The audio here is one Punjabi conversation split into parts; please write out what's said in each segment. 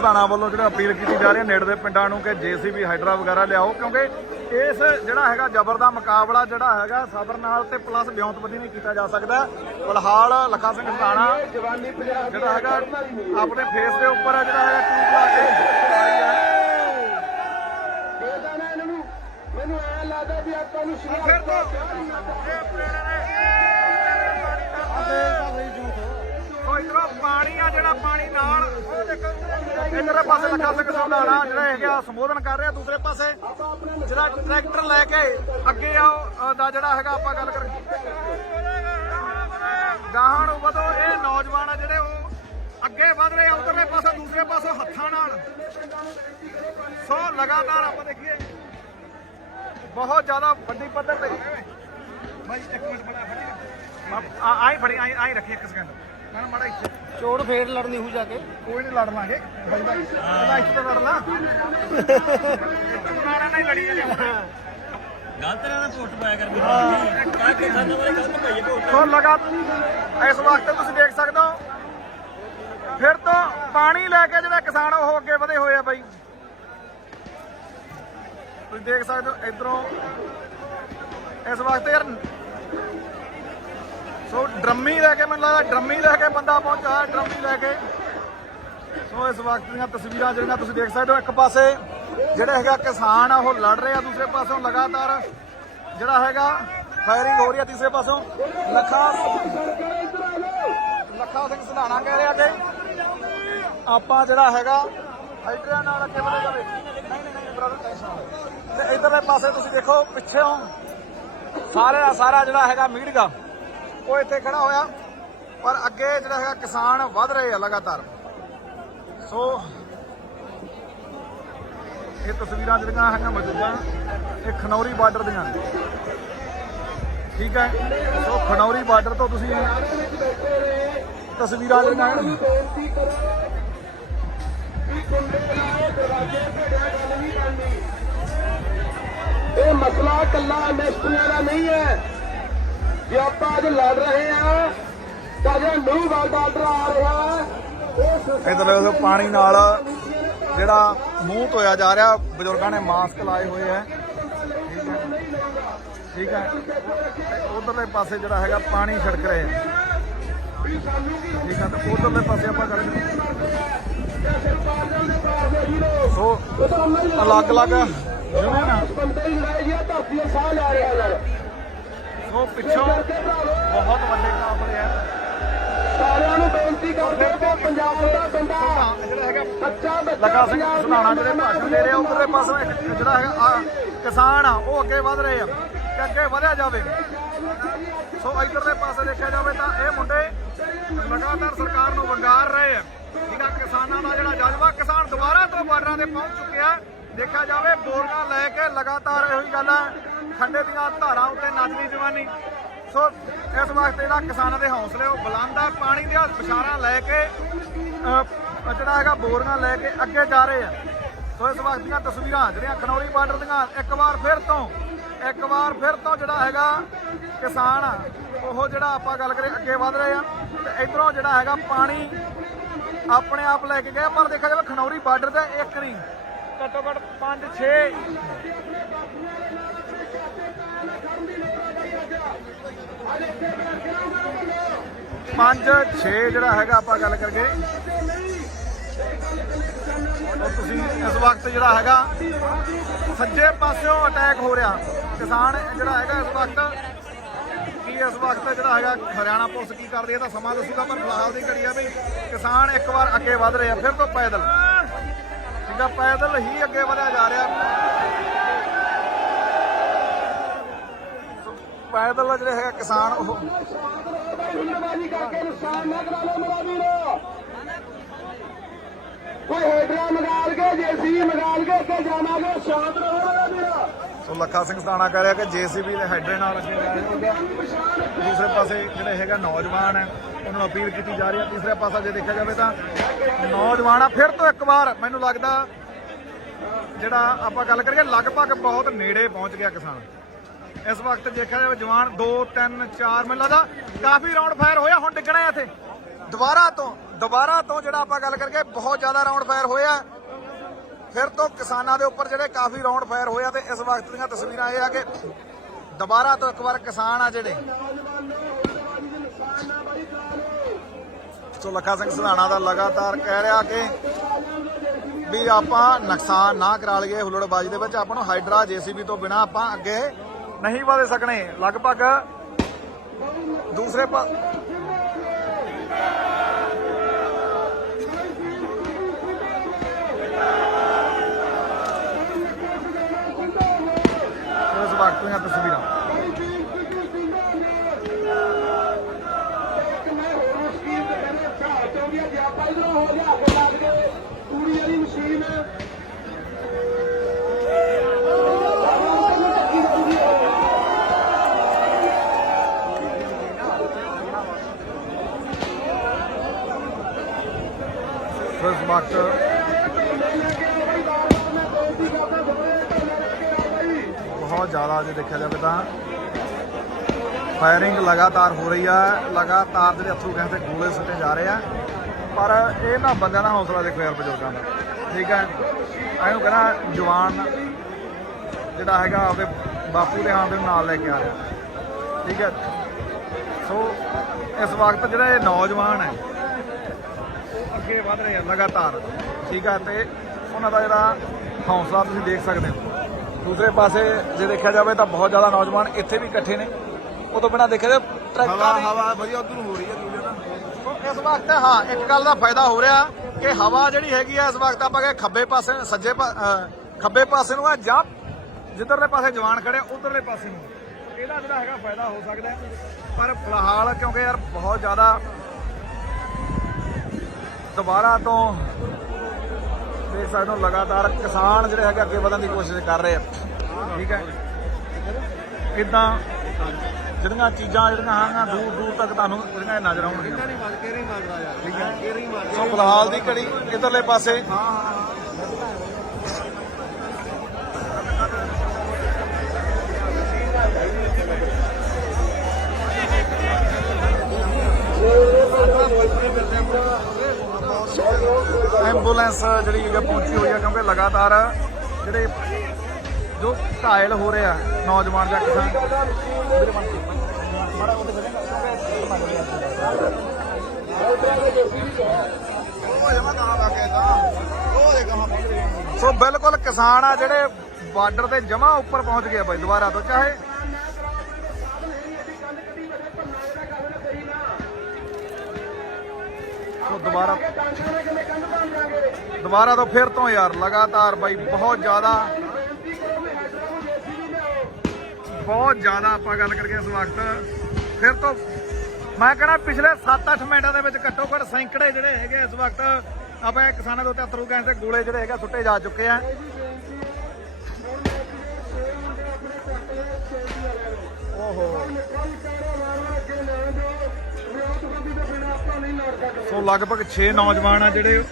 ਸਧਾਣਾ ਵੱਲੋਂ ਜਿਹੜਾ ਅਪੀਲ ਕੀਤੀ ਜਾ ਰਹੀ ਹੈ ਨੇੜੇ ਦੇ ਪਿੰਡਾਂ ਨੂੰ ਕਿ ਜੀਸੀਬੀ ਹਾਈਡਰਾ ਵਗੈਰਾ ਲਿਆਓ ਕਿਉਂਕਿ ਇਸ ਜਿਹੜਾ ਹੈਗਾ ਜ਼ਬਰ ਦਾ ਮੁਕਾਬਲਾ ਜਿਹੜਾ ਹੈਗਾ ਸਬਰ ਨਾਲ ਤੇ ਪਲੱਸ ਵਿਉਂਤਬੰਦੀ ਨਹੀਂ ਕੀਤਾ ਜਾ ਸਕਦਾ। ਫਿਲਹਾਲ ਲੱਖਾ ਸਿੰਘ ਸਧਾਣਾ ਜਿਹੜਾ ਹੈਗਾ ਆਪਣੇ ਫੇਸ ਦੇ ਉੱਪਰ ਜਿਹੜਾ ਹੈਗਾ ਟੂਬ ਲਾ ਕੇ ਮੈਨੂੰ ਐ ਲੱਗਦਾ ਵੀ ਆਪਾਂ ਨੂੰ ਸ਼ੁਰੂ ਫਿਰ ਤੋਂ ਇਹ ਪ੍ਰੇਰਣਾ ਉਹ ਇਧਰੋਂ ਪਾਣੀ ਆ ਜਿਹੜਾ ਪਾਣੀ ਨਾਲ ਇਧਰਲੇ ਪਾਸੇ ਲੱਖਾ ਸਿੰਘ ਸੋਨਾਣਾ ਜਿਹੜਾ ਹੈਗਾ ਸੰਬੋਧਨ ਕਰ ਰਿਹਾ ਦੂਸਰੇ ਪਾਸੇ। ਜਿਹੜਾ ਟਰੈਕਟਰ ਲੈ ਕੇ ਅੱਗੇ ਅ, ਦਾ ਜਿਹੜਾ ਹੈਗਾ ਆਪਾਂ ਗੱਲ ਕਰ ਗਾਹਾਂ ਨੂੰ ਵਧੋ ਇਹ ਨੌਜਵਾਨ ਆ ਜਿਹੜੇ ਉਹ ਅੱਗੇ ਵਧ ਰਹੇ ਆ ਉਧਰਲੇ ਪਾਸੇ ਦੂਸਰੇ ਪਾਸੇ ਹੱਥਾਂ ਨਾਲ। ਸੋ ਲਗਾਤਾਰ ਆਪਾਂ ਦੇਖੀਏ ਬਹੁਤ ਜ਼ਿਆਦਾ ਵੱਡੀ ਪੱਧਰ ਤੇ ਭਾਈ ਇੱਕ ਮਿੰਟ ਬੜਾ ਫੜੀ ਆ ਆਈ ਫੜੀ ਆਈ ਰੱਖੀ ਇੱਕ ਸਕਿੰਟ ਮੈਂ ਮੜਾ ਇੱਥੇ। ਚੋੜ ਫੇਰ ਲੜਨੀ ਹੋ ਜਾ ਕੇ। ਕੋਈ ਨਹੀਂ ਲੜ ਲਾਂਗੇ। ਬਾਈ ਬਾਈ ਉਹਦਾ ਇੱਥੇ ਤਾਂ ਲੜ ਲਾ। ਨਹੀਂ ਲੜੀ ਜੇ ਗਲਤ ਨਾ ਪੋਸਟ ਪਾਇਆ ਕਰ ਵੀ ਕਾ ਕੇ ਸਾਨੂੰ ਵਾਲੇ ਗਲਤ ਪਾਈਏ ਪੋਸਟ। ਸੋ ਲਗਾਤਾਰ ਇਸ ਵਕਤ ਤੁਸੀਂ ਦੇਖ ਸਕਦੇ ਹੋ। ਫਿਰ ਤੋਂ ਪਾਣੀ ਲੈ ਕੇ ਜਿਹੜੇ ਕਿਸਾਨ ਉਹ ਅੱਗੇ ਵਧੇ ਹੋਏ ਆ ਬਾਈ। ਤੁਸੀਂ ਦੇਖ ਸਕਦੇ ਹੋ ਇਧਰੋਂ ਇਸ ਵਕਤ ਯਾਰ ਸੋ ਡਰਮੀ ਲੈ ਕੇ ਮੈਨੂੰ ਲੱਗਦਾ ਡਰਮੀ ਲੈ ਕੇ ਬੰਦਾ ਪਹੁੰਚਾ, ਡਰਮੀ ਲੈ ਕੇ। ਸੋ ਇਸ ਵਕਤ ਦੀਆਂ ਤਸਵੀਰਾਂ ਜਿਹੜੀਆਂ ਤੁਸੀਂ ਦੇਖ ਸਕਦੇ ਹੋ, ਇੱਕ ਪਾਸੇ ਜਿਹੜੇ ਹੈਗਾ ਕਿਸਾਨ ਆ, ਉਹ ਲੜ ਰਹੇ ਆ ਦੂਸਰੇ ਪਾਸੋਂ ਲਗਾਤਾਰ। ਜਿਹੜਾ ਹੈਗਾ ਫਾਇਰਿੰਗ ਹੋ ਰਹੀ ਹੈ ਤੀਸਰੇ ਪਾਸੋਂ। ਲੱਖਾ ਲੱਖਾ ਸਿੰਘ ਸਧਾਣਾ ਕਹਿ ਰਿਹਾ ਕਿ ਆਪਾਂ ਜਿਹੜਾ ਹੈਗਾ ਹਾਈਡਰਿਆ ਨਾਲ ਅੱਗੇ ਵਧੇ ਜਾਵੇ। ਨਹੀਂ ਨਹੀਂ ਨਹੀਂ ਬ੍ਰਦਰ ਟੈਨਸ਼ਨ ਤੇ ਇਧਰਲੇ ਪਾਸੇ ਤੁਸੀਂ ਦੇਖੋ, ਪਿੱਛੇੋਂ ਸਾਰੇ ਦਾ ਸਾਰਾ ਜਿਹੜਾ ਹੈਗਾ ਮੀਡੀਆ ਉਹ ਇੱਥੇ ਖੜਾ ਹੋਇਆ, ਪਰ ਅੱਗੇ ਜਿਹੜਾ ਹੈਗਾ ਕਿਸਾਨ ਵੱਧ ਰਹੇ ਆ ਲਗਾਤਾਰ। ਸੋ, ਇਹ ਤਸਵੀਰਾਂ ਜਿਹੜੀਆਂ ਹੈਗੀਆਂ ਮੌਜੂਦਾ ਇਹ ਖਨੌਰੀ ਬਾਰਡਰ ਦੀਆਂ ਨੇ। ਠੀਕ ਹੈ? ਸੋ ਖਨੌਰੀ ਬਾਰਡਰ ਤੋਂ ਤੁਸੀਂ ਤਸਵੀਰਾਂ ਜਿਹੜੀਆਂ ਇਹ ਮਸਲਾ ਕੱਲਾ ਐਮਐਸਪੀਆਂ ਦਾ ਨਹੀਂ ਹੈ। ਜੇ ਆਪਾਂ ਅੱਜ ਲੜ ਰਹੇ ਆ ਤਾਂ ਜੇ ਨਿਊ ਵਰਲਡ ਆਰਡਰ ਆ ਰਿਹਾ। ਇਧਰ ਪਾਣੀ ਨਾਲ ਜਿਹੜਾ ਮੂੰਹ ਧੋਇਆ ਜਾ ਰਿਹਾ ਬਜ਼ੁਰਗਾਂ ਨੇ ਮਾਸਕ ਲਾਏ ਹੋਏ ਹੈ। ਠੀਕ ਹੈ। ਉਧਰਲੇ ਪਾਸੇ ਜਿਹੜਾ ਹੈਗਾ ਪਾਣੀ ਛਿੜਕ ਰਹੇ ਹੈ। ਠੀਕ ਹੈ ਤੇ ਉਧਰਲੇ ਪਾਸੇ ਆਪਾਂ ਗੱਲ ਸੋ ਅਲੱਗ-ਅਲੱਗ ਜਿਵੇਂ ਨਾ ਬੰਦੇ ਹੀ ਲੜਾਈ ਜੀ ਧਰਤੀ ਦਾ ਸਾਹ ਲੈ ਰਿਹਾ ਯਾਰ ਸੋ ਪਿੱਛੋਂ ਬਹੁਤ ਵੱਡੇ ਕਾਫਲੇ ਆ। ਸਾਰਿਆਂ ਨੂੰ ਬੇਨਤੀ ਕਰਦੇ ਕਿ ਪੰਜਾਬ ਦਾ ਬੰਦਾ ਜਿਹੜਾ ਹੈਗਾ ਸੱਚਾ ਬੱਚਾ ਲੱਗਾ ਸਿੰਘ ਪੰਜਾਬ ਦੀ ਸੁਣਾਣਾ ਜਿਹੜੇ ਭਾਸ਼ਣ ਦੇ ਰਹੇ ਉਧਰਲੇ ਪਾਸੋਂ ਜਿਹੜਾ ਹੈਗਾ ਕਿਸਾਨ ਆ ਉਹ ਅੱਗੇ ਵਧ ਰਹੇ ਆ ਕਿ ਅੱਗੇ ਵਧਿਆ ਜਾਵੇ। ਸੋ ਇਧਰਲੇ ਪਾਸੇ ਦੇਖਿਆ ਜਾਵੇ ਤਾਂ ਇਹ ਮੁੰਡੇ ਲਗਾਤਾਰ ਸਰਕਾਰ ਨੂੰ ਵੰਗਾਰ ਰਹੇ ਆ। ਆ ਕਿਸਾਨਾਂ ਦਾ ਜਿਹੜਾ ਜਜ਼ਬਾ ਕਿਸਾਨ ਦੁਬਾਰਾ ਤੋਂ ਬਾਰਡਰਾਂ ਤੇ ਪਹੁੰਚ ਚੁੱਕਿਆ ਦੇਖਿਆ ਜਾਵੇ, ਬੋਰੀਆਂ ਲੈ ਕੇ ਲਗਾਤਾਰ ਇਹੋ ਹੀ ਗੱਲ ਹੈ ਖੰਡੇ ਦੀਆਂ ਧਾਰਾਂ ਉੱਤੇ ਨੱਚਦੀ ਜਵਾਨੀ। ਸੋ, ਇਸ ਵਕਤ ਜਿਹੜਾ ਕਿਸਾਨਾਂ ਦੇ ਹੌਸਲੇ ਉਹ ਬੁਲੰਦ ਆ। ਪਾਣੀ ਦੀਆਂ ਬਿਸ਼ਾਰਾਂ ਲੈ ਕੇ ਜਿਹੜਾ ਹੈਗਾ ਬੋਰੀਆਂ ਲੈ ਕੇ ਅੱਗੇ ਜਾ ਰਹੇ ਆ। ਸੋ, ਇਸ ਵਕਤ ਦੀਆਂ ਤਸਵੀਰਾਂ ਜਿਹੜੀਆਂ ਖਨੌਰੀ ਬਾਰਡਰ ਦੀਆਂ, ਇੱਕ ਵਾਰ ਫਿਰ ਤੋਂ, ਇੱਕ ਵਾਰ ਫਿਰ ਤੋਂ ਜਿਹੜਾ ਹੈਗਾ ਕਿਸਾਨ ਆ, ਉਹ ਜਿਹੜਾ ਆਪਾਂ ਗੱਲ ਕਰੀਏ ਅੱਗੇ ਵਧ ਰਹੇ ਆ। ਤੇ ਇਧਰੋਂ ਜਿਹੜਾ ਹੈਗਾ ਪਾਣੀ ਆਪਣੇ ਆਪ ਲੈ ਕੇ ਗਿਆ, ਪਰ ਦੇਖਿਆ ਜਾਵੇ ਖਨੌਰੀ ਬਾਰਡਰ ਤੇ ਇੱਕ ਨਹੀਂ ਘੱਟੋ ਘੱਟ 5 6 ਪੰਜ 6 ਜਿਹੜਾ ਹੈਗਾ ਆਪਾਂ ਗੱਲ ਕਰਗੇ ਤੁਸੀਂ ਇਸ ਵਕਤ ਜਿਹੜਾ ਹੈਗਾ, ਸੱਜੇ ਪਾਸਿਓਂ ਅਟੈਕ ਹੋ ਰਿਹਾ। ਕਿਸਾਨ ਜਿਹੜਾ ਹੈਗਾ ਇਸ ਵਕਤ, ਕੀ ਇਸ ਵਕਤ ਜਿਹੜਾ ਹੈਗਾ ਹਰਿਆਣਾ ਪੁਲਿਸ ਕੀ ਕਰਦੀ ਹੈ ਤਾਂ ਸਮਾਂ ਦੱਸੂਗਾ, ਪਰ ਫਿਲਹਾਲ ਦੀ ਘੜੀ ਆ ਵੀ ਕਿਸਾਨ ਇੱਕ ਵਾਰ ਅੱਗੇ ਵਧ ਰਹੇ ਆ। ਫਿਰ ਤੋਂ ਪੈਦਲ। ਆ ਪੈਦਲ ਹੀ ਅੱਗੇ ਵਧਿਆ ਜਾ ਰਿਹਾ। ਪੈਦਲ ਜਿਹੜੇ ਹੈਗਾ ਕਿਸਾਨ ਉਹ। ਹੁਲੜਬਾਜ਼ੀ ਕਰਕੇ ਨੁਕਸਾਨ ਨਾ ਕਰਾ ਲਓ ਮੇਰਾ ਵੀਰ। ਕੋਈ ਹੇਡਰਾ ਮਗਾਲ ਕੇ ਜੇਸੀ ਮਗਾਲ ਕੇ ਅੱਗੇ ਜਾਵਾਂਗੇ ਸ਼ਾਂਤ ਰਹੋ ਮੇਰਾ ਵੀਰ। ਸੋ ਲੱਖਾ ਸਿੰਘ ਸਤਾਣਾ ਕਹਿ ਰਿਹਾ ਕਿ ਜੀਸੀਬੀ ਦੇ ਹੈਡਰ ਨਾਲ ਅੱਗੇ ਜਾ ਰਹੇ ਦੂਸਰੇ ਪਾਸੇ ਜਿਹੜੇ ਹੈਗਾ ਨੌਜਵਾਨ ਹੈ ਉਹਨਾਂ ਨੂੰ ਅਪੀਲ ਕੀਤੀ ਜਾ ਰਹੀ ਹੈ। ਤੀਸਰੇ ਪਾਸਾ ਜੇ ਦੇਖਿਆ ਜਾਵੇ ਤਾਂ ਨੌਜਵਾਨ ਆ, ਫਿਰ ਤੋਂ ਇੱਕ ਵਾਰ ਮੈਨੂੰ ਲੱਗਦਾ, ਜਿਹੜਾ ਆਪਾਂ ਗੱਲ ਕਰੀਏ, ਲਗਭਗ ਬਹੁਤ ਨੇੜੇ ਪਹੁੰਚ ਗਿਆ ਕਿਸਾਨ। ਇਸ ਵਕਤ ਦੇਖਿਆ ਜਾਵੇ ਜਵਾਨ 2 3 4 ਮੈਨੂੰ ਲੱਗਦਾ ਕਾਫੀ ਰਾਉਂਡ ਫਾਇਰ ਹੋਇਆ, ਹੁਣ ਡਿੱਗਣਾ ਇੱਥੇ। ਦੁਬਾਰਾ ਤੋਂ ਦੁਬਾਰਾ ਤੋਂ ਜਿਹੜਾ ਆਪਾਂ ਗੱਲ ਕਰਕੇ ਬਹੁਤ ਜ਼ਿਆਦਾ ਰਾਉਂਡ ਫਾਇਰ ਹੋਇਆ। ਫਿਰ ਤੋਂ ਕਿਸਾਨਾਂ ਦੇ ਉੱਪਰ ਜਿਹੜੇ ਕਾਫੀ ਰਾਉਂਡ ਫਾਇਰ ਹੋਇਆ ਤੇ ਇਸ ਵਕਤ ਦੀਆਂ ਤਸਵੀਰਾਂ ਇਹ ਆ ਕਿ ਦੁਬਾਰਾ ਤੋਂ ਇੱਕ ਵਾਰ ਕਿਸਾਨ ਆ ਜਿਹੜੇ ਸੋ ਲੱਖਾ ਸਿੰਘ ਸਧਾਣਾ ਦਾ ਲਗਾਤਾਰ ਕਹਿ ਰਿਹਾ ਕਿ ਵੀ ਆਪਾਂ ਨੁਕਸਾਨ ਨਾ ਕਰਾ ਲਈਏ ਹੁੱਲੜਬਾਜੀ ਦੇ ਵਿੱਚ, ਆਪਾਂ ਨੂੰ ਹਾਈਡਰਾ ਜੀਸੀਬੀ ਤੋਂ ਬਿਨਾ ਆਪਾਂ ਅੱਗੇ ਨਹੀਂ ਵਧ ਸਕਣੇ। ਲਗਭਗ ਦੂਸਰੇ ਪਾ ਇਸ ਵਕਤ ਦੀਆਂ ਤਸਵੀਰਾਂ ਇਸ ਵਕਤ ਬਹੁਤ ਜ਼ਿਆਦਾ ਜੇ ਦੇਖਿਆ ਜਾਵੇ ਤਾਂ ਫਾਇਰਿੰਗ ਲਗਾਤਾਰ ਹੋ ਰਹੀ ਆ, ਲਗਾਤਾਰ ਜਿਹੜੇ ਹੱਥੋਂ ਕਹਿੰਦੇ ਗੋਲੇ ਸੁੱਟੇ ਜਾ ਰਹੇ ਆ। ਪਰ ਇਹ ਨਾ ਬੰਦਿਆਂ ਦਾ ਹੌਸਲਾ ਦੇਖੋ ਯਾਰ ਬਜ਼ੁਰਗਾਂ ਦਾ। ਠੀਕ ਹੈ ਇਹਨੂੰ ਕਹਿੰਦਾ ਜਵਾਨ ਜਿਹੜਾ ਹੈਗਾ ਆਪਦੇ ਬਾਪੂ ਦੇ ਹਾਥ ਦੇ ਨਾਲ ਲੈ ਕੇ ਆ ਰਿਹਾ। ਠੀਕ ਹੈ ਸੋ ਇਸ ਵਕਤ ਜਿਹੜੇ ਨੌਜਵਾਨ ਹੈ ਅੱਗੇ ਵਧ ਰਹੇ ਆ ਲਗਾਤਾਰ। ਠੀਕ ਹੈ ਤੇ ਉਹਨਾਂ ਦਾ ਜਿਹੜਾ ਹੌਸਲਾ ਤੁਸੀਂ ਦੇਖ ਸਕਦੇ ਹੋ। ਦੂਸਰੇ ਪਾਸੇ ਜੇ ਦੇਖਿਆ ਜਾਵੇ ਤਾਂ ਬਹੁਤ ਜ਼ਿਆਦਾ ਨੌਜਵਾਨ ਇੱਥੇ ਵੀ ਇਕੱਠੇ ਨੇ। ਉਹ ਤੋਂ ਬਿਨਾਂ ਦੇਖਿਆ ਟਰੱਕਾਂ ਦੀ ਹਵਾ ਵਧੀਆ ਉਧਰ ਨੂੰ ਹੋ ਰਹੀ ਹੈ ਦੂਜੇ ਸੋ ਇਸ ਵਕਤ ਹਾਂ ਇੱਕ ਗੱਲ ਦਾ ਫਾਇਦਾ ਹੋ ਰਿਹਾ ਕਿ ਹਵਾ ਜਿਹੜੀ ਹੈਗੀ ਆ ਇਸ ਵਕਤ ਆਪਾਂ ਕਹੇ ਖੱਬੇ ਪਾਸੇ ਸੱਜੇ ਖੱਬੇ ਪਾਸੇ ਨੂੰ ਆ ਜਾਂ ਜਿੱਧਰਲੇ ਪਾਸੇ ਜਵਾਨ ਖੜੇ ਉਧਰਲੇ ਪਾਸੇ ਨੂੰ। ਇਹਦਾ ਜਿਹੜਾ ਹੈਗਾ ਫਾਇਦਾ ਹੋ ਸਕਦਾ। ਪਰ ਫਿਲਹਾਲ ਕਿਉਂਕਿ ਯਾਰ ਬਹੁਤ ਜ਼ਿਆਦਾ ਦੁਬਾਰਾ ਤੋਂ ਦੇਖ ਸਕਦੇ ਹੋ ਲਗਾਤਾਰ ਕਿਸਾਨ ਜਿਹੜੇ ਹੈਗੇ ਅੱਗੇ ਵਧਣ ਦੀ ਕੋਸ਼ਿਸ਼ ਕਰ ਰਹੇ ਆ। ਠੀਕ ਹੈ? ਇਦਾਂ ਜਿਹੜੀਆਂ ਚੀਜ਼ਾਂ ਜਿਹੜੀਆਂ ਹਾਂ ਦੂਰ ਦੂਰ ਤੱਕ ਤੁਹਾਨੂੰ ਜਿਹੜੀਆਂ ਇਹ ਨਜ਼ਰ ਆਉਣਗੀਆਂ। ਠੀਕ ਹੈ? ਮਾਰਦਾ ਸੋ ਫਿਲਹਾਲ ਦੀ ਘੜੀ ਇਧਰਲੇ ਪਾਸੇ। ਐਂਬੂਲੈਂਸ ਜਿਹੜੀ ਹੈਗਾ ਪਹੁੰਚੀ ਹੋਈ ਹੈ ਕਿਉਂਕਿ ਲਗਾਤਾਰ ਜਿਹੜੇ ਜੋ ਘਾਇਲ ਹੋ ਰਿਹਾ ਨੌਜਵਾਨ ਜਾਂ ਕਿਸਾਨ। ਸੋ ਬਿਲਕੁਲ ਕਿਸਾਨ ਆ ਜਿਹੜੇ ਬਾਰਡਰ ਦੇ ਜਮਾ ਉੱਪਰ ਪਹੁੰਚ ਗਏ ਬਾਈ, ਦੁਬਾਰਾ ਤੋਂ, ਚਾਹੇ ਦੁਬਾਰਾ। ਦੁਬਾਰਾ ਤੋਂ ਫਿਰ ਤੋਂ ਯਾਰ, ਲਗਾਤਾਰ ਬਾਈ, ਬਹੁਤ ਜ਼ਿਆਦਾ। ਬਹੁਤ ਜ਼ਿਆਦਾ ਆਪਾਂ ਗੱਲ ਕਰੀਏ ਇਸ ਵਕਤ। ਫਿਰ ਤੋਂ ਮੈਂ ਕਹਿੰਦਾ ਪਿਛਲੇ 7-8 ਮਿੰਟਾਂ ਦੇ ਵਿੱਚ ਘੱਟੋ ਘੱਟ ਸੈਂਕੜੇ ਜਿਹੜੇ ਹੈਗੇ ਇਸ ਵਕਤ, ਆਪਾਂ ਕਿਸਾਨਾਂ ਦੇ ਉੱਤੇ ਅਥਰੂ ਗੈਸ ਦੇ ਗੋਲੇ ਜਿਹੜੇ ਹੈਗੇ ਸੁੱਟੇ ਜਾ ਚੁੱਕੇ ਆ। ਓਹੋ। ਸੋ ਲਗਭਗ 6 ਨੌਜਵਾਨ ਆ ਜਿਹੜੇ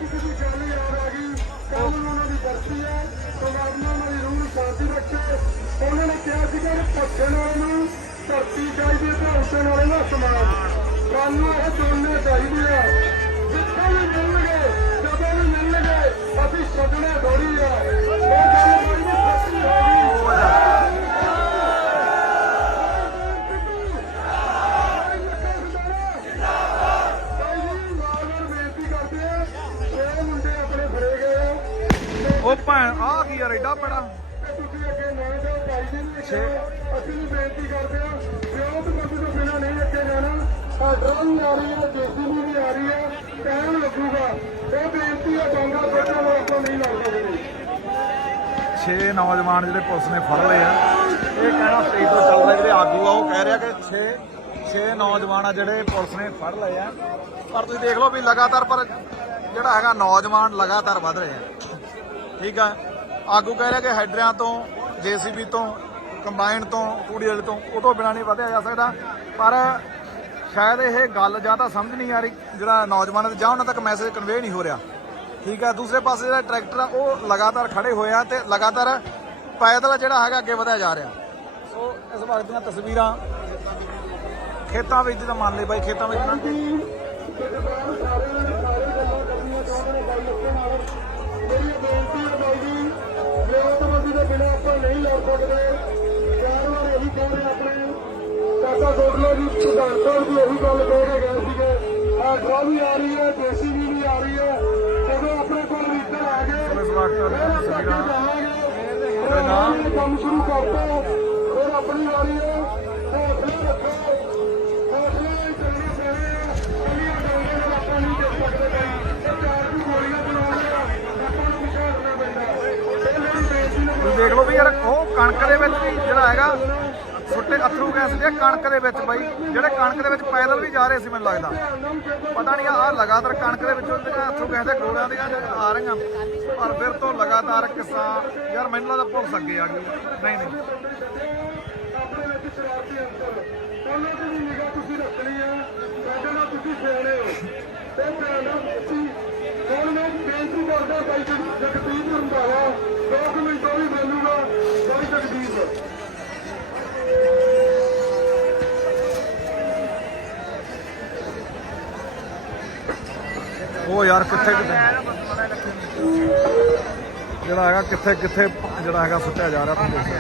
ਉਹਨਾਂ ਨੇ ਕਿਹਾ ਸੀਗਾ ਕਿ ਭੱਜਣ ਵਾਲੇ ਨੂੰ ਧਰਤੀ ਚਾਹੀਦੀ ਹੈ ਤੇ ਉਸਣ ਵਾਲੇ ਦਾ ਸਮਾਨ 6 ਨੌਜਵਾਨ ਜਿਹੜੇ ਪੁਲਿਸ ਨੇ ਫੜ ਲਏ ਆ। ਇਹ ਕਹਿਣਾ ਸਟੇਜ ਤੋਂ ਚੱਲਦਾ, ਜਿਹੜੇ ਆਗੂ ਆ, ਉਹ ਕਹਿ ਰਿਹਾ ਕਿ 6 6 ਨੌਜਵਾਨ ਆ ਜਿਹੜੇ ਪੁਲਿਸ ਨੇ ਫੜ ਲਏ ਆ। ਪਰ ਤੁਸੀਂ ਦੇਖ ਲਓ ਵੀ ਲਗਾਤਾਰ, ਪਰ ਜਿਹੜਾ ਹੈਗਾ ਨੌਜਵਾਨ ਲਗਾਤਾਰ ਵੱਧ ਰਹੇ ਆ। ਠੀਕ ਆ? ਆਗੂ ਕਹਿ ਰਿਹਾ ਕਿ ਹੈਡਰਿਆਂ ਤੋਂ, ਜੀਸੀਬੀ ਤੋਂ, ਕੰਬਾਈਨ ਤੋਂ ਕੂੜੀ ਵਾਲੇ ਤੋਂ, ਉਹ ਤੋਂ ਬਿਨਾਂ ਨਹੀਂ ਵਧਿਆ ਜਾ ਸਕਦਾ। ਪਰ ਸ਼ਾਇਦ ਇਹ ਗੱਲ ਜਾਂ ਤਾਂ ਸਮਝ ਨਹੀਂ ਆ ਰਹੀ, ਜਿਹੜਾ ਨੌਜਵਾਨਾਂ ਦੇ ਜਾਂ ਉਹਨਾਂ ਤੱਕ ਮੈਸੇਜ ਕਨਵੇ ਨਹੀਂ ਹੋ ਰਿਹਾ। ਠੀਕ ਆ ਦੂਸਰੇ ਪਾਸੇ ਜਿਹੜਾ ਟਰੈਕਟਰ ਆ ਉਹ ਲਗਾਤਾਰ ਖੜੇ ਹੋਏ ਆ ਤੇ ਲਗਾਤਾਰ ਪੈਦਲ ਜਿਹੜਾ ਹੈਗਾ ਅੱਗੇ ਵਧਿਆ ਜਾ ਰਿਹਾ। ਸੋ ਇਸ ਵਾਰ ਦੀਆਂ ਤਸਵੀਰਾਂ ਖੇਤਾਂ ਵਿੱਚ ਤਾਂ ਮੰਨ ਲਈ ਬਾਈ ਖੇਤਾਂ ਵਿੱਚ ਨਾ ਨਹੀਂ ਲੜ ਸਕਦੇ ਚਾਰ ਵਾਰ ਇਹੀ ਕਹਿ ਰਹੇ ਆਪਣੇ ਕਾਕਾ ਗੋਗਲਾ ਜੀ ਪ੍ਰਧਾਨ ਸਾਹਿਬ ਵੀ ਇਹੀ ਗੱਲ ਕਹਿ ਰਹੇ ਗਏ ਸੀਗੇ। ਆ ਡਰਾ ਵੀ ਆ ਰਹੀ ਹੈ ਦੇਸੀ ਕੰਮ ਸ਼ੁਰੂ ਕਰਤਾ ਫਿਰ ਆਪਣੀ ਵਾਰੀ ਹੈ ਹੌਸਲਾ ਰੱਖੋ ਹੌਸਲਾ ਹੀ ਚੱਲਣਾ ਪੈਣਾ ਅਲੀਆਂ ਨਾਲ ਆਪਾਂ ਨਹੀਂ ਜਿੱਤ ਸਕਦੇ ਇਹ ਚਾਰ ਦੀ ਗੋਲੀਆਂ ਬਣਾਉਂਦੇ ਆਪਾਂ ਨੂੰ ਵਿਚਾਰਨਾ ਪੈਂਦਾ ਤੁਸੀਂ ਦੇਖ ਲਓ ਵੀ ਯਾਰ, ਉਹ ਕਣਕ ਦੇ ਵਿੱਚ ਜਿਹੜਾ ਹੈਗਾ ਸੁੱਟੇ ਅਥਰੂ ਗੈਸ ਦੇ ਕਣਕ ਦੇ ਵਿੱਚ ਬਾਈ ਜਿਹੜੇ ਕਣਕ ਦੇ ਵਿੱਚ ਪੈਦਲ ਵੀ ਜਾ ਰਹੇ ਸੀ ਮੈਨੂੰ ਲੱਗਦਾ ਪਤਾ ਨਹੀਂ ਆ ਲਗਾਤਾਰ ਕਣਕ ਦੇ ਵਿੱਚੋਂ ਜਿਹੜਾ ਅਥਰੂ ਗੈਸ ਦੇ ਗੋਲਿਆਂ ਦੀਆਂ ਆ ਰਹੀਆਂ ਪਰ ਫਿਰ ਤੋਂ ਲਗਾਤਾਰ ਕਿਸਾਨ ਯਾਰ ਮੈਨੂੰ ਲੱਗਦਾ ਪੁਲਿਸ ਅੱਗੇ ਆ ਗਈ ਨਹੀਂ ਨਹੀਂ ਉਹਨਾਂ ਦੀ ਵੀ ਨਿਗਾਹ ਤੁਸੀਂ ਰੱਖਣੀ ਹੈ ਸਾਡੇ ਨਾਲ ਤੁਸੀਂ ਸਿਆਣੇ ਹੋ ਤੇ ਧਿਆਨ ਤੁਸੀਂ ਹੁਣ ਮੈਂ ਬੇਨਤੀ ਕਰਦਾ ਭਾਈ ਜਗਦੀਪ ਰੰਧਾਵਾ ਦੋ ਕੁ ਮਿੰਟਾਂ ਵੀ ਬੋਲੂਗਾ ਭਾਈ ਜਗਦੀਪ ਉਹ ਯਾਰ ਕਿੱਥੇ ਕਿੱਥੇ? ਜਿਹੜਾ ਹੈਗਾ ਕਿੱਥੇ ਕਿੱਥੇ ਜਿਹੜਾ ਹੈਗਾ ਸੁੱਟਿਆ ਜਾ ਰਿਹਾ ਤੁਸੀਂ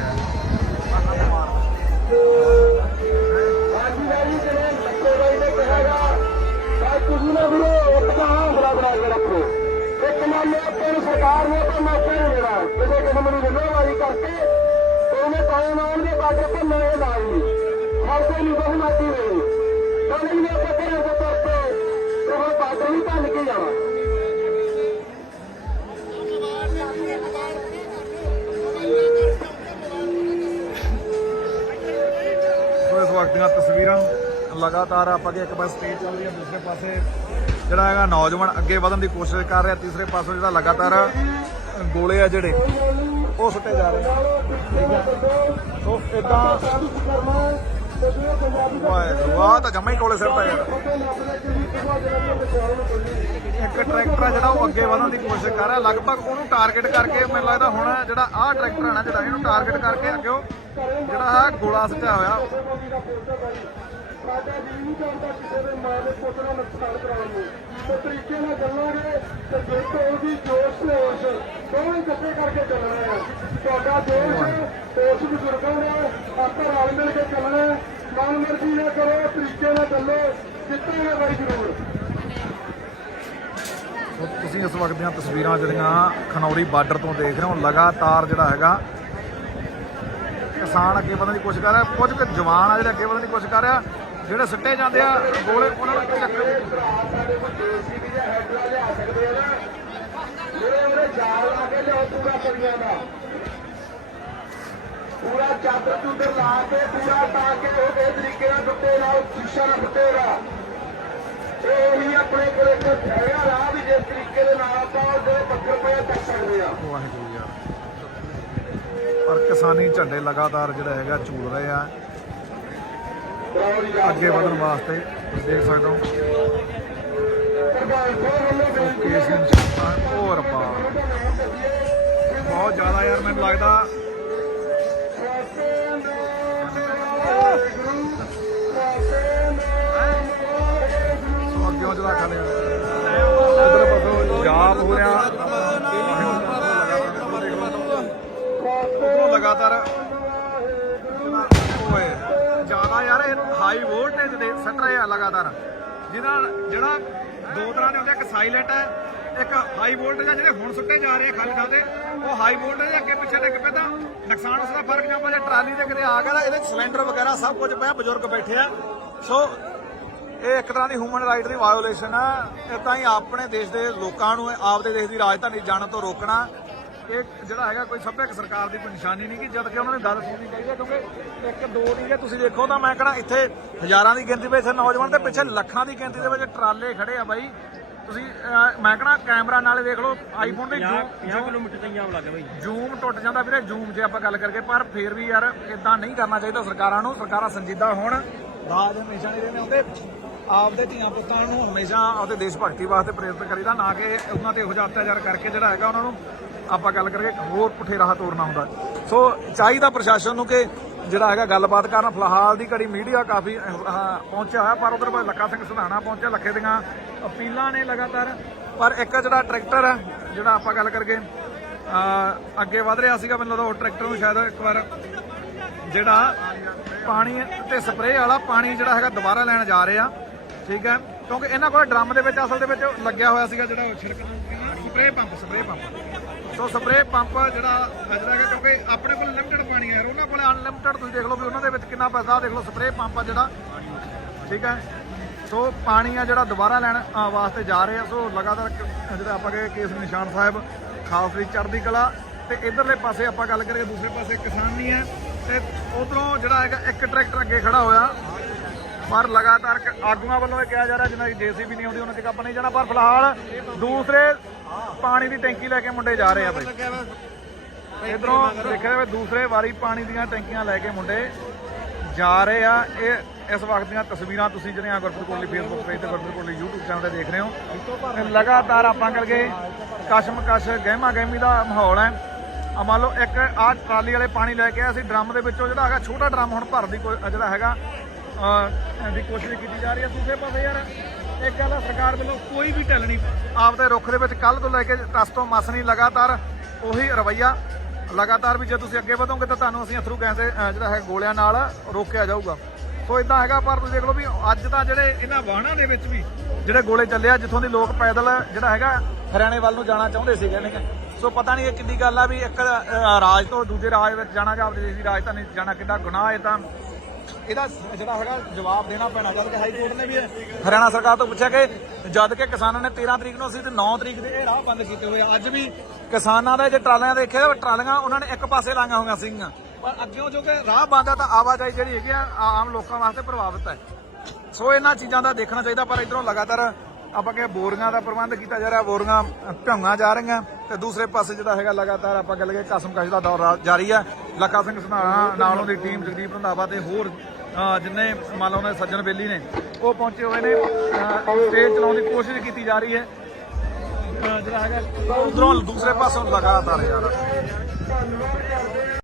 ਕੇ ਜਾਣਾ ਇਸ ਵਕਤ ਦੀਆਂ ਤਸਵੀਰਾਂ ਲਗਾਤਾਰ ਆਪਾਂ ਕਿ ਇੱਕ ਪਾਸੇ ਸਟੇਜ ਚੱਲ ਰਹੀ ਹੈ, ਦੂਸਰੇ ਪਾਸੇ ਜਿਹੜਾ ਹੈਗਾ ਨੌਜਵਾਨ ਅੱਗੇ ਵਧਣ ਦੀ ਕੋਸ਼ਿਸ਼ ਕਰ ਰਿਹਾ, ਤੀਸਰੇ ਪਾਸੇ ਜਿਹੜਾ ਲਗਾਤਾਰ ਗੋਲੇ ਆ ਜਿਹੜੇ, ਉਹ ਸੁੱਟੇ ਜਾ ਰਹੇ ਸੋ ਇਦਾਂ ਵਾਹ ਤਾਂ ਜਮਾ ਹੀ ਕੋਲੇ ਸਿੱਟਦਾ ਯਾਰ ਇੱਕ ਟਰੈਕਟਰ ਆ ਜਿਹੜਾ ਉਹ ਅੱਗੇ ਵਧਣ ਦੀ ਕੋਸ਼ਿਸ਼ ਕਰ ਰਿਹਾ। ਲਗਭਗ ਉਹਨੂੰ ਟਾਰਗੇਟ ਕਰਕੇ, ਮੈਨੂੰ ਲੱਗਦਾ ਹੁਣ ਜਿਹੜਾ ਆਹ ਟਰੈਕਟਰ ਆ ਨਾ, ਜਿਹੜਾ ਇਹਨੂੰ ਟਾਰਗੇਟ ਕਰਕੇ ਅੱਗੇ ਉਹ ਜਿਹੜਾ ਆ ਗੋਲਾ ਸਿੱਟਿਆ ਹੋਇਆ। ਸਾਡਾ ਜੀ ਨਹੀਂ ਚਾਹੁੰਦਾ ਕਿਸੇ ਦੇ ਮਾਂ ਦੇ ਪੁੱਤ ਦਾ ਨੁਕਸਾਨ ਕਰਾਉਣ ਨੂੰ। ਤੇ ਤਰੀਕੇ ਨਾਲ ਚੱਲਾਂਗੇ ਤੇ ਜਿੱਤ ਹੋਊਗੀ ਜੋਸ਼ ਤੇ ਹੋਸ਼ ਦੋਵੇਂ ਇਕੱਠੇ ਕਰਕੇ ਚੱਲਣਾ ਹੈ। ਤੁਹਾਡਾ ਦੇਸ਼ ਉਸ ਬਜ਼ੁਰਗਾਂ ਦਾ ਆਪਾਂ ਰਲ ਮਿਲ ਕੇ ਚੱਲਣਾ ਮਨ ਮਰਜ਼ੀ ਨਾ ਕਰੋ, ਤਰੀਕੇ ਨਾਲ ਚੱਲੋ ਜਿੱਤਾਂਗੇ ਬਾਈ ਜ਼ਰੂਰ। ਤੁਸੀਂ ਇਸ ਵਕਤ ਦੀਆਂ ਤਸਵੀਰਾਂ ਜਿਹੜੀਆਂ ਖਨੌਰੀ ਬਾਰਡਰ ਤੋਂ ਦੇਖ ਰਹੇ ਹੋ, ਲਗਾਤਾਰ ਜਿਹੜਾ ਹੈਗਾ, ਕਿਸਾਨ ਅੱਗੇ ਵਧਣ ਦੀ ਕੋਸ਼ਿਸ਼ ਕਰ ਰਿਹਾ, ਕੁਝ ਕੁ ਜਵਾਨ ਆ ਜਿਹੜੇ ਅੱਗੇ ਵਧਣ ਦੀ ਕੋਸ਼ਿਸ਼ ਕਰ ਰਿਹਾ ਜਿਹੜੇ ਸਿੱਟੇ ਜਾਂਦੇ ਆ ਗੋਲੇ ਉਹਨਾਂ ਨੂੰ ਚੱਕਰ ਸਾਡੇ ਕੋਲ ਜੇਸੀਬੀ ਦੇ ਹੈਡਰਾ ਲਿਆ ਸਕਦੇ ਆ। ਨਾ ਜਿਹੜੇ ਉਹਨੇ ਜਾਲ ਲਾ ਕੇ ਲਿਆਓ ਪੂਰਾ ਚਾਦਰ ਚੂਦਰ ਲਾ ਕੇ ਪੂਰਾ ਤਾਂ ਕਿ ਉਹ ਇਸ ਤਰੀਕੇ ਨਾਲ ਟੁੱਟੇ ਨਾਲ ਸ਼ੀਸ਼ਾ ਨਾ ਟੁੱਟੇਗਾ ਇਹ ਹੀ ਆਪਣੇ ਕੋਲ ਇੱਕ ਹੈਗਾ ਰਾਹ ਵੀ ਜਿਸ ਤਰੀਕੇ ਦੇ ਨਾਲ ਆਪਾਂ ਉਹਦੇ ਪੱਥਰ ਪਿਆ ਚੱਕ ਸਕਦੇ ਆ। ਵਾਹਿਗੁਰੂ ਯਾਰ। ਪਰ ਕਿਸਾਨੀ ਝੰਡੇ ਲਗਾਤਾਰ ਜਿਹੜਾ ਹੈਗਾ ਝੂਲ ਰਹੇ ਆ। ਅੱਗੇ ਵਧਣ ਵਾਸਤੇ ਤੁਸੀਂ ਦੇਖ ਸਕਦੇ ਹੋ। ਕੇਸ ਨਿਸ਼ਾਨ ਉਹ ਰੱਬਾ ਬਹੁਤ ਜ਼ਿਆਦਾ ਯਾਰ, ਮੈਨੂੰ ਲੱਗਦਾ ਸੋ ਅੱਗੇ ਜਿਹੜਾ ਖਾ ਲਿਆ ਇਧਰ ਪਾਸੋਂ ਜਾਪ ਹੋ ਰਿਹਾ। ਲਗਾਤਾਰ ਵੋਲਟੇਜ ਰਹੇ ਆ ਲਗਾਤਾਰ। ਜਿਹਦਾ ਜਿਹੜਾ ਦੋ ਤਰ੍ਹਾਂ ਦੇ ਹੁੰਦੇ ਇੱਕ ਸਾਇਲੈਂਟ ਹੈ, ਇੱਕ ਹਾਈ ਵੋਲਟੇਜ ਜਿਹੜੇ ਹੁਣ ਸੁੱਟੇ ਜਾ ਰਹੇ ਖਾਲੀ ਥਾਂ ਤੇ ਉਹ ਹਾਈ ਵੋਲਟੇਜ ਅੱਗੇ ਪਿੱਛੇ ਡਿੱਗ ਪਏ ਤਾਂ ਨੁਕਸਾਨ ਉਸ ਦਾ ਫ਼ਰਕ ਜਾਂਦਾ ਜੇ ਟਰਾਲੀ ਤੇ ਕਿਤੇ ਆ ਗਿਆ ਤਾਂ ਇਹਦੇ ਸਿਲੰਡਰ ਵਗੈਰਾ ਸਭ ਕੁਝ ਪਿਆ, ਬਜ਼ੁਰਗ ਬੈਠੇ ਆ। ਸੋ ਇਹ ਇੱਕ ਤਰ੍ਹਾਂ ਦੀ ਹਿਊਮਨ ਰਾਈਟ ਦੀ ਵਾਇਓਲੇਸ਼ਨ ਆ। ਇਹ ਤਾਂ ਹੀ ਆਪਣੇ ਦੇਸ਼ ਦੇ ਲੋਕਾਂ ਨੂੰ ਆਪਦੇ ਦੇਸ਼ ਦੀ ਰਾਜਧਾਨੀ ਜਾਣ ਤੋਂ ਰੋਕਣਾ ਇਹ ਜਿਹੜਾ ਹੈਗਾ ਕੋਈ ਸੱਭਿਅਕ ਸਰਕਾਰ ਦੀ ਕੋਈ ਨਿਸ਼ਾਨੀ ਨਹੀਂ ਕਿ ਜਦ ਕਿ ਉਹਨਾਂ ਨੇ ਗੱਲ ਸੁਣਨੀ ਚਾਹੀਦੀ ਹੈ ਕਿਉਂਕਿ ਇੱਕ ਦੋ ਨਹੀਂ ਜੇ ਤੁਸੀਂ ਦੇਖੋ ਤਾਂ ਮੈਂ ਕਹਣਾ ਇੱਥੇ ਹਜ਼ਾਰਾਂ ਦੀ ਗਿਣਤੀ ਵਿੱਚ ਨੌਜਵਾਨ ਤੇ ਪਿੱਛੇ ਲੱਖਾਂ ਦੀ ਗਿਣਤੀ ਦੇ ਵਿੱਚ ਟਰਾਲੇ ਖੜੇ ਆ ਬਾਈ। ਤੁਸੀਂ ਮੈਂ ਕਹਣਾ ਕੈਮਰਾ ਨਾਲੇ ਦੇਖ ਲਓ ਆਈਫੋਨ ਦੇ 50 ਜ਼ੂਮ ਕਿਲੋਮੀਟਰ ਤਾਂ ਇੰਜਾਮ ਲੱਗ ਬਈ। ਜ਼ੂਮ ਟੁੱਟ ਜਾਂਦਾ ਵੀਰੇ ਜ਼ੂਮ ਜੇ ਆਪਾਂ ਗੱਲ ਕਰਕੇ ਪਰ ਫੇਰ ਵੀ ਯਾਰ ਇਦਾਂ ਨਹੀਂ ਕਰਨਾ ਚਾਹੀਦਾ ਸਰਕਾਰਾਂ ਨੂੰ ਸਰਕਾਰਾਂ ਸੰਜੀਦਾ ਹੋਣ। ਰਾਜ ਹਮੇਸ਼ਾ ਨਹੀਂ ਰਹਿੰਦੇ ਹੁੰਦੇ। ਆਪਦੇ ਧੀਆਂ ਪੁੱਤਾਂ ਨੂੰ ਹਮੇਸ਼ਾ ਆਪਦੇ ਦੇਸ਼ ਭਗਤੀ ਵਾਸਤੇ ਪ੍ਰੇਰਿਤ ਕਰੀਦਾ ਨਾ ਕਿ ਉਹਨਾਂ ਤੇ ਇਹੋ ਜਿਹਾ ਅਤਿਆਚਾਰ ਕਰਕੇ ਜਿਹੜਾ ਹੈਗਾ ਉਹਨਾਂ ਨੂੰ ਆਪਾਂ ਗੱਲ ਕਰਕੇ ਹੋਰ ਪੁੱਠੇ ਰਾਹ ਤੋਰਨਾ ਹੁੰਦਾ। ਸੋ ਚਾਹੀਦਾ ਪ੍ਰਸ਼ਾਸਨ ਨੂੰ ਕਿ ਜਿਹੜਾ ਹੈਗਾ ਗੱਲਬਾਤ ਕਰਨ। ਫਿਲਹਾਲ ਦੀ ਘੜੀ ਮੀਡੀਆ ਕਾਫੀ ਪਹੁੰਚਿਆ ਹੋਇਆ, ਪਰ ਉਧਰ ਲੱਖਾ ਸਿੰਘ ਸੁਧਾਣਾ ਪਹੁੰਚਿਆ, ਲੱਖੇ ਦੀਆਂ ਅਪੀਲਾਂ ਨੇ ਲਗਾਤਾਰ। ਪਰ ਇੱਕ ਜਿਹੜਾ ਟਰੈਕਟਰ ਹੈ ਜਿਹੜਾ ਆਪਾਂ ਗੱਲ ਕਰਕੇ ਅੱਗੇ ਵਧ ਰਿਹਾ ਸੀਗਾ, ਮੈਨੂੰ ਲੱਗਦਾ ਉਹ ਟਰੈਕਟਰ ਨੂੰ ਸ਼ਾਇਦ ਇੱਕ ਵਾਰ ਜਿਹੜਾ ਪਾਣੀ ਤੇ ਸਪਰੇਅ ਵਾਲਾ ਪਾਣੀ ਜਿਹੜਾ ਹੈਗਾ ਦੁਬਾਰਾ ਲੈਣ ਜਾ ਰਹੇ ਆ। ਠੀਕ ਹੈ? ਕਿਉਂਕਿ ਇਹਨਾਂ ਕੋਲ ਡਰਮ ਦੇ ਵਿੱਚ, ਅਸਲ ਦੇ ਵਿੱਚ ਲੱਗਿਆ ਹੋਇਆ ਸੀਗਾ ਜਿਹੜਾ ਛਿੜਕਣ spray pump spray pump. So spray pump ਜਿਹੜਾ ਜਿਹੜਾ ਹੈਗਾ ਕਿਉਂਕਿ ਆਪਣੇ ਕੋਲ ਲਿਮਟਿਡ ਪਾਣੀ ਹੈ ਉਹਨਾਂ ਕੋਲ ਅਨਲਿਮਟਿਡ ਤੁਸੀਂ ਦੇਖ ਲਓ ਵੀ ਉਹਨਾਂ ਦੇ ਵਿੱਚ ਕਿੰਨਾ ਪੈਸਾ ਦੇਖ ਲਓ ਸਪਰੇਅ ਪੰਪ ਆ ਜਿਹੜਾ। ਠੀਕ ਹੈ? ਸੋ ਪਾਣੀ ਆ ਜਿਹੜਾ ਦੁਬਾਰਾ ਲੈਣ ਵਾਸਤੇ ਜਾ ਰਹੇ ਆ। ਸੋ ਲਗਾਤਾਰ ਜਿਹੜਾ ਆਪਾਂ ਕਹੇ ਕੇਸ ਨਿਸ਼ਾਨ ਸਾਹਿਬ ਖਾਲਸੀ ਚੜ੍ਹਦੀ ਕਲਾ ਤੇ ਇਧਰਲੇ ਪਾਸੇ ਆਪਾਂ ਗੱਲ ਕਰੀਏ, ਦੂਸਰੇ ਪਾਸੇ ਕਿਸਾਨੀ ਹੈ। ਤੇ ਉਧਰੋਂ ਜਿਹੜਾ ਹੈਗਾ ਇੱਕ ਟਰੈਕਟਰ ਅੱਗੇ ਖੜਾ ਹੋਇਆ। ਪਰ ਲਗਾਤਾਰ ਆਗੂਆਂ ਵੱਲੋਂ ਇਹ ਕਿਹਾ ਜਾ ਰਿਹਾ ਜਿਨ੍ਹਾਂ ਦੀ ਜੀਸੀਬੀ ਨਹੀਂ ਆਉਂਦੀ, ਉਹਨਾਂ ਤੇ ਆਪਾਂ ਨਹੀਂ ਜਾਣਾ। ਪਰ ਫਿਲਹਾਲ ਦੂਸਰੇ ਪਾਣੀ ਦੀ ਟੈਂਕੀ ਲੈ ਕੇ ਮੁੰਡੇ ਜਾ ਰਹੇ ਆ ਬਈ। ਇਧਰੋਂ ਦੇਖਿਆ ਜਾਵੇ, ਦੂਸਰੇ ਵਾਰੀ ਪਾਣੀ ਦੀਆਂ ਟੈਂਕੀਆਂ ਲੈ ਕੇ ਮੁੰਡੇ ਜਾ ਰਹੇ ਆ। ਇਹ ਇਸ ਵਕਤ ਦੀਆਂ ਤਸਵੀਰਾਂ ਤੁਸੀਂ ਜਿਹੜੀਆਂ ਗੁਰਪ੍ਰੀਤ ਕੋਲੀ ਫੇਸਬੁੱਕ ਪੇਜ ਤੇ, ਗੁਰਪ੍ਰੀਤ ਕੋਹਲੀ YouTube ਚੈਨਲ ਤੇ ਦੇਖ ਰਹੇ ਹੋ। ਲਗਾਤਾਰ ਆਪਾਂ ਕਰਕੇ ਕਸ਼ਮਕਸ਼ ਗਹਿਮਾ ਗਹਿਮੀ ਦਾ ਮਾਹੌਲ ਹੈ। ਆ ਮੰਨ ਲਓ ਇੱਕ ਆਹ ਟਰਾਲੀ ਵਾਲੇ ਪਾਣੀ ਲੈ ਕੇ ਆਇਆ ਸੀ, ਡਰਮ ਦੇ ਵਿੱਚੋਂ ਜਿਹੜਾ ਹੈਗਾ, ਛੋਟਾ ਡਰਮ ਹੁਣ ਭਰਨ ਦੀ ਕੋਈ- ਜਿਹੜਾ ਹੈਗਾ ਦੀ ਕੋਸ਼ਿਸ਼ ਕੀਤੀ ਜਾ ਰਹੀ ਹੈ ਦੂਸਰੇ ਪਾਸੇ ਯਾਰ। ਇੱਕ ਗੱਲ ਆ, ਸਰਕਾਰ ਵੱਲੋਂ ਕੋਈ ਵੀ ਢਿੱਲ ਨਹੀਂ। ਆਪਦੇ ਰੁੱਖ ਦੇ ਵਿੱਚ ਕੱਲ ਤੋਂ ਲੈ ਕੇ ਟਸ ਤੋਂ ਮਸ ਨਹੀਂ ਲਗਾਤਾਰ ਉਹੀ ਰਵਈਆ। ਲਗਾਤਾਰ ਵੀ ਜੇ ਤੁਸੀਂ ਅੱਗੇ ਵਧੋਗੇ ਤਾਂ ਤੁਹਾਨੂੰ ਅਸੀਂ ਅਥਰੂ ਗੈਸ ਦੇ ਜਿਹੜਾ ਹੈ ਗੋਲਿਆਂ ਨਾਲ ਰੋਕਿਆ ਜਾਊਗਾ। ਸੋ ਇਦਾਂ ਹੈਗਾ ਪਰ ਤੁਸੀਂ ਦੇਖ ਲਓ ਵੀ ਅੱਜ ਤਾਂ ਜਿਹੜੇ ਇਹਨਾਂ ਵਾਹਣਾਂ ਦੇ ਵਿੱਚ ਵੀ ਜਿਹੜੇ ਗੋਲੇ ਚੱਲੇ ਆ ਜਿੱਥੋਂ ਦੀ ਲੋਕ ਪੈਦਲ ਜਿਹੜਾ ਹੈਗਾ ਹਰਿਆਣੇ ਵੱਲ ਨੂੰ ਜਾਣਾ ਚਾਹੁੰਦੇ ਸੀਗੇ ਨੇ ਸੋ ਪਤਾ ਨਹੀਂ ਇਹ ਕਿੰਨੀ ਗੱਲ ਆ ਵੀ ਇੱਕ ਰਾਜ ਤੋਂ ਦੂਜੇ ਰਾਜ ਵਿੱਚ ਜਾਣਾ ਜਾਂ ਆਪਣੇ ਦੇਸ਼ ਦੀ ਰਾਜਧਾਨੀ 'ਚ ਜਾਣਾ ਕਿੰਨਾ ਗੁਨਾਹ ਹੈ ਤਾਂ ਇਹਦਾ ਜਿਹੜਾ ਹੈਗਾ ਜਵਾਬ ਦੇਣਾ ਪੈਣਾ, ਜਦ ਕਿ ਹਾਈ ਕੋਰਟ ਨੇ ਵੀ ਹਰਿਆਣਾ ਸਰਕਾਰ ਤੋਂ ਪੁੱਛਿਆ ਕਿ ਜਦ ਕਿ ਕਿਸਾਨਾਂ ਨੇ 13 ਤਰੀਕ ਨੂੰ ਅਸੀਂ ਤੇ 9 ਤਰੀਕ ਦੇ ਇਹ ਰਾਹ ਬੰਦ ਕੀਤੇ ਹੋਏ ਆ। ਅੱਜ ਵੀ ਕਿਸਾਨਾਂ ਦੇ ਜੇ ਟਰਾਲੀਆਂ ਦੇਖੇ ਟਰਾਲੀਆਂ ਉਹਨਾਂ ਨੇ ਇੱਕ ਪਾਸੇ ਲਾਈਆਂ ਹੋਈਆਂ ਸੀਗੀਆਂ। ਪਰ ਅੱਗਿਓਂ ਜੋ ਕਿ ਰਾਹ ਬੰਦ ਆ, ਤਾਂ ਆਵਾਜਾਈ ਜਿਹੜੀ ਹੈਗੀ ਆ ਆਮ ਲੋਕਾਂ ਵਾਸਤੇ ਪ੍ਰਭਾਵਿਤ ਹੈ ਸੋ ਇਹਨਾਂ ਚੀਜ਼ਾਂ ਦਾ ਦੇਖਣਾ ਚਾਹੀਦਾ, ਪਰ ਇਧਰੋਂ ਲਗਾਤਾਰ ਆਪਾਂ ਕਿ ਬੋਰੀਆਂ ਦਾ ਪ੍ਰਬੰਧ ਕੀਤਾ ਜਾ ਰਿਹਾ, ਬੋਰੀਆਂ ਢੰਗਾਂ ਜਾ ਰਹੀਆਂ। ਤੇ ਦੂਸਰੇ ਪਾਸੇ ਜਿਹੜਾ ਹੈਗਾ, ਲਗਾਤਾਰ ਆਪਾਂ ਗੱਲ ਕਰੀਏ ਕਸਮਕਸ਼ ਦਾ ਦੌਰ ਜਾਰੀ ਹੈ ਲੱਖਾ ਸਿੰਘ ਸੰਧਾਣਾ ਨਾਲ ਉਹਦੀ ਟੀਮ ਜਗਦੀਪ ਰੰਧਾਵਾ ਤੇ ਹੋਰ ਜਿੰਨੇ ਮੰਨ ਲਓ ਉਹਨਾਂ ਸੱਜਣ ਬੇਲੀ ਨੇ, ਉਹ ਪਹੁੰਚੇ ਹੋਏ ਨੇ। ਸਟੇਜ ਚਲਾਉਣ ਦੀ ਕੋਸ਼ਿਸ਼ ਕੀਤੀ ਜਾ ਰਹੀ ਹੈ। ਜਿਹੜਾ ਹੈਗਾ, ਉਧਰੋਂ ਦੂਸਰੇ ਪਾਸੋਂ ਲਗਾਤਾਰ ਯਾਰ।